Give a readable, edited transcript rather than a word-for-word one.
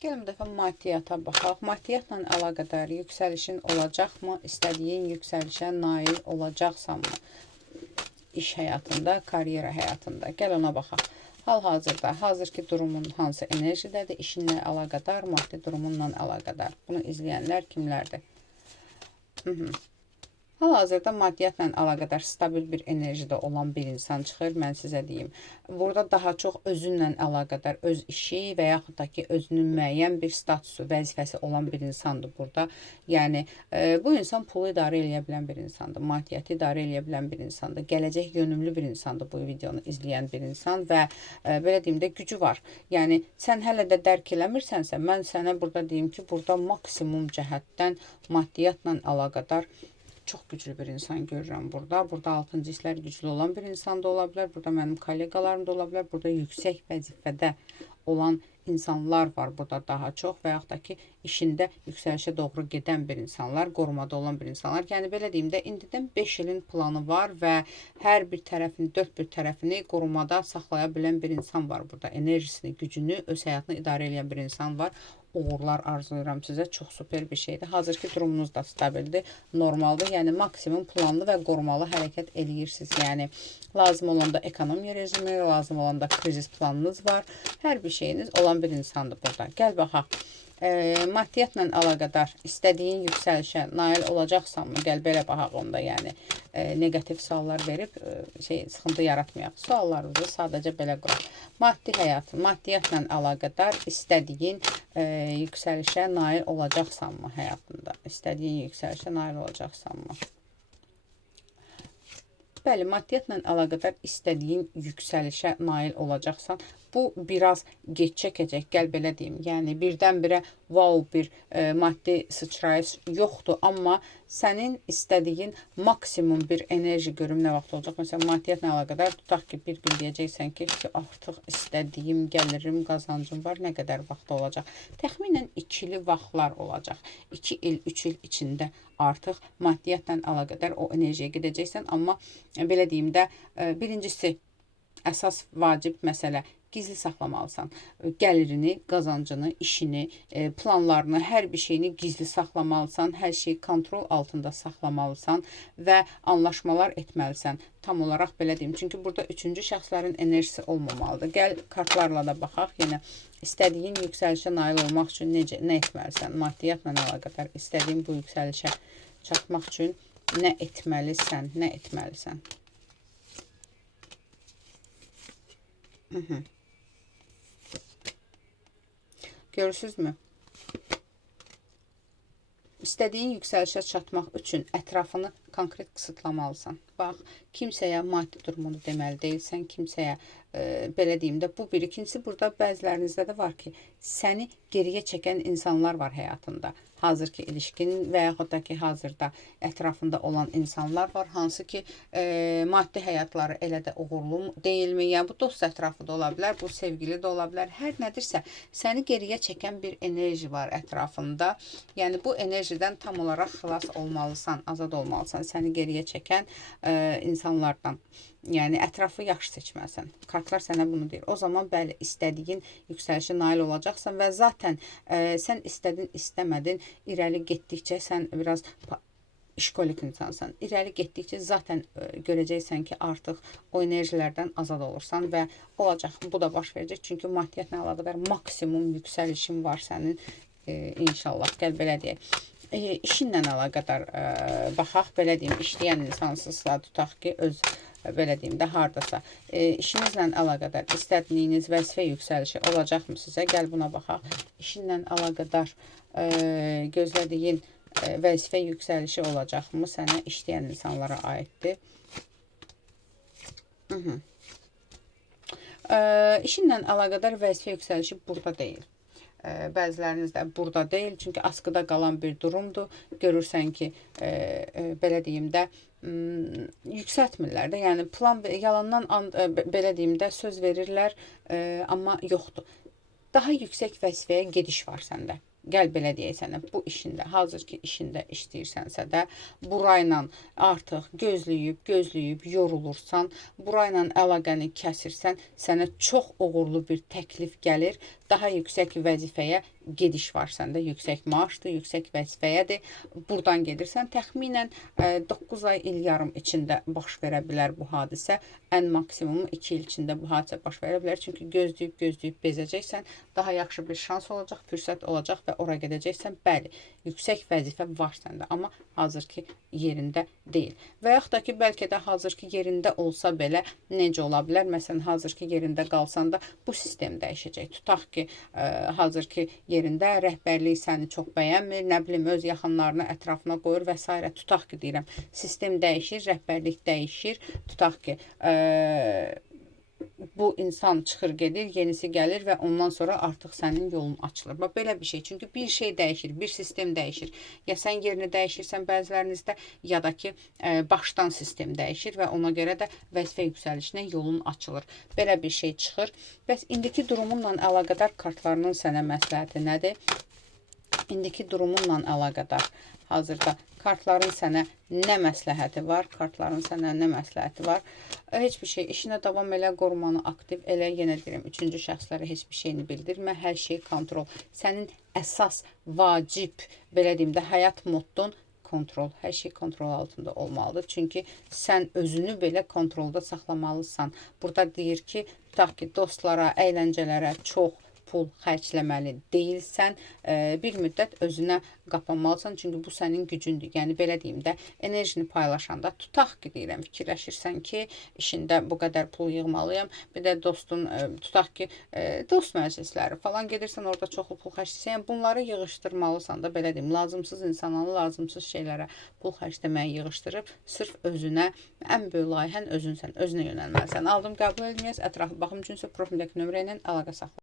Gəlin bir dəfə maddiyyata baxaq. Maddiyyatla əlaqədar yüksəlişin olacaqmı? İstədiyin yüksəlişə nail olacaqsanmı? İş həyatında, karyera həyatında. Gəl ona baxaq. Hal-hazırda, hazırki durumun hansı enerjidədir? İşinlə əlaqədar, maddi durumunla əlaqədar. Bunu izləyənlər kimlərdir? Hal-hazırda maddiyyatla əlaqədar stabil bir enerjide olan bir insan çıxır, mən sizə deyim. Burada daha çox özünlə əlaqədar, öz işi və yaxud da ki, özünün müəyyən bir statusu, vəzifəsi olan bir insandır burada. Yəni, bu insan pulu idarə edə bilən bir insandır, maddiyyatı idarə edə bilən bir insandır, gələcək yönümlü bir insandır bu videonu izləyən bir insan və belə deyim də gücü var. Yəni, sən hələ də dərk eləmirsənsə, mən sənə burada deyim ki, burada maksimum cəhətdən maddiyyatla əlaqədar çox güclü bir insan görürəm burada. Burada 6-cı hisslər güclü olan bir insan da ola bilər. Burada mənim kollegalarım da ola bilər. Burada yüksək vəzifədə olan insanlar var burada daha çox və yaxud da ki, işində yüksəlişə doğru gedən bir insanlar, qorumada olan bir insanlar. Yəni, belə deyim də, indidən 5 ilin planı var və hər bir tərəfini, 4 bir tərəfini qorumada saxlaya bilən bir insan var burada. Enerjisini, gücünü, öz həyatını idarə edən bir insan var. Uğurlar arzulayıram sizə. Çox super bir şeydir. Hazırki durumunuz da stabildir, normaldır. Yəni, maksimum planlı və qorumalı hərəkət eləyirsiniz. Yəni, lazım olanda ekonomiya rejimi, lazım olanda krizis planınız var. Hər bir şeyiniz olan bir insandır burada. Gəl baxaq. Maddiyyatla əlaqədar istədiyin yüksəlişə nail olacaqsanmı? Gəl belə baxaq onda, yəni negativ suallar verib sıxıntı yaratmayaq. Suallarımızı sadəcə belə qoyaq. Maddi həyat, maddiyyatla əlaqədar istədiyin yüksəlişə nail olacaqsanmı həyatında? İstədiyin yüksəlişə nail olacaqsanmı? Bəli, maddiyyatla əlaqədar istədiyin yüksəlişə nail olacaqsan, bu biraz geç çəkəcək, gəl belə deyim. Yəni, birdən-birə wow bir maddi sıçrayış yoxdur, amma sənin istədiyin maksimum bir enerji görüm nə vaxt olacaq. Məsələn, maddiyyatla əlaqədar tutaq ki, bir gün deyəcəksən ki, artıq istədiyim gəlirim, qazancım var, nə qədər vaxt olacaq? Təxminən 2-li vaxtlar olacaq. 2 il, 3 il içində artıq maddiyyatla əlaqədar o enerjiyə gedəcəksən, amma belə deyim də, birincisi, əsas vacib məsələ, gizli saxlamalısan. Gəlirini, qazancını, işini, planlarını, hər bir şeyini gizli saxlamalısan, hər şeyi kontrol altında saxlamalısan və anlaşmalar etməlisən. Tam olaraq belə deyim. Çünki burada üçüncü şəxslərin enerjisi olmamalıdır. Gəl kartlarla da baxaq. Yenə istədiyin yüksəlişə nail olmaq üçün nə etməlisən? Maddiyyatla əlaqədar istədiyin bu yüksəlişə çatmaq üçün nə etməlisən? Nə etməlisən? Görürsünüzmü? İstədiyin yüksəlişə çatmaq üçün ətrafını konkret qısıtlamalısan. Bax, kimsəyə maddi durumunu deməli deyilsən, kimsəyə belə deyim də, bu bir. İkincisi, burada bəzilərinizdə də var ki, səni geriyə çəkən insanlar var həyatında. Hazırki ilişkin və yaxud da ki, hazırda ətrafında olan insanlar var, hansı ki, maddi həyatları elə də uğurlu deyilmi? Yəni, bu dost ətrafı da ola bilər, bu sevgili də ola bilər. Hər nədirsə, səni geriyə çəkən bir enerji var ətrafında. Yəni, bu enerjidən tam olaraq xilas olmalısan, azad olmalısan, səni geriyə çəkən insanlardan. Yəni, ətrafı yaxşı seçməlisən. Kartlar sənə bunu deyir. O zaman, bəli, istədiyin yüksəlişə nail olacaqsan və zaten sən istədin, istəmədin, irəli getdikcə sən biraz işkolik insansan. İrəli getdikcə zaten görəcəksən ki, artıq o enerjilərdən azad olursan və olacaq. Bu da baş verəcək. Çünki maddiyyatla əlaqədar maksimum yüksəlişin var sənin. İnşallah. Gəl belə deyək. İşinlə əlaqədar baxaq, belə deyim, işləyən insansızsa tutaq ki, öz belə deyim də, hardasa işinizlə əlaqədar istədiyiniz vəzifə yüksəlişi olacaqmı sizə? Gəl buna baxaq. İşinlə əlaqədar gözlədiyin vəzifə yüksəlişi olacaqmı sənə? İşləyən insanlara aiddir. İşinlə əlaqədar vəzifə yüksəlişi burada deyil. Bəziləriniz də burada deyil, çünki askıda qalan bir durumdur. Görürsən ki, belə deyim də, yüksəltmirlər də, yəni plan yalandan belə deyim də söz verirlər, amma yoxdur. Daha yüksək vəzifəyə gediş var səndə. Gəl belə deyək sənə, bu işində, hazırki işində işləyirsənsə də, burayla artıq gözləyib yorulursan, burayla əlaqəni kəsirsən, sənə çox uğurlu bir təklif gəlir daha yüksək vəzifəyə gediş var səndə, yüksək maaşdır, yüksək vəzifəyədir. Buradan gedirsən, təxminən 9 ay, il yarım içində baş verə bilər bu hadisə. Ən maksimumu 2 il içində bu hadisə baş verə bilər. Çünki gözləyib bezəcəksən, daha yaxşı bir şans olacaq, fürsət olacaq və ora gedəcəksən. Bəli, yüksək vəzifə var səndə, amma hazırki yerində deyil. Və yaxud da ki, bəlkə də hazırki yerində olsa belə necə ola bilər? Məsələn, hazırki yerində qalsan da bu sistem dəyişəcək. Tutaq ki, hazırki yerində rəhbərlik səni çox bəyənmir, nə bilim, öz yaxınlarını ətrafına qoyur və s. Tutaq ki, deyirəm, sistem dəyişir, rəhbərlik dəyişir. Tutaq ki, bu insan çıxır gedir, yenisi gəlir və ondan sonra artıq sənin yolun açılır. Bax, belə bir şey. Çünki bir şey dəyişir, bir sistem dəyişir. Ya sən yerini dəyişirsən bəzilərinizdə, ya da ki, başdan sistem dəyişir və ona görə də vəzifə yüksəlişinə yolun açılır. Belə bir şey çıxır. Bəs indiki durumunla əlaqədar kartlarının sənə məsləhəti nədir? İndiki durumunla əlaqədar hazırda kartların sənə nə məsləhəti var? Kartların sənə nə məsləhəti var? Heç bir şey. İşinə davam elə, qorumanı aktiv elə. Yenə deyirəm, üçüncü şəxslərə heç bir şeyini bildirmə. Hər şey kontrol. Sənin əsas, vacib, belə deyim də, həyat moddun kontrol. Hər şey kontrol altında olmalıdır. Çünki sən özünü belə kontrolda saxlamalısan. Burada deyir ki, tutaq ki, dostlara, əyləncələrə çox pul xərcləməli deyilsən, bir müddət özünə qapanmalısan, çünki bu sənin gücündür. Yəni, belə deyim də, enerjini paylaşanda, tutaq ki, deyirəm, fikirləşirsən ki, işində bu qədər pul yığmalıyam, bir də dostun, tutaq ki, dost məclisləri falan gedirsən, orada çoxlu pul xərcləyirsən, yəni bunları yığışdırmalısan da, belə deyim, lazımsız insanlara, lazımsız şeylərə pul xərcləməyi yığışdırıb, sırf özünə, ən böyük layihən özünsən, özünə yönəlməlisən. Aldım, qəbul edilməyəz, ətrafı baxım üçünsə profildəki nömrə ilə əlaqə saxla.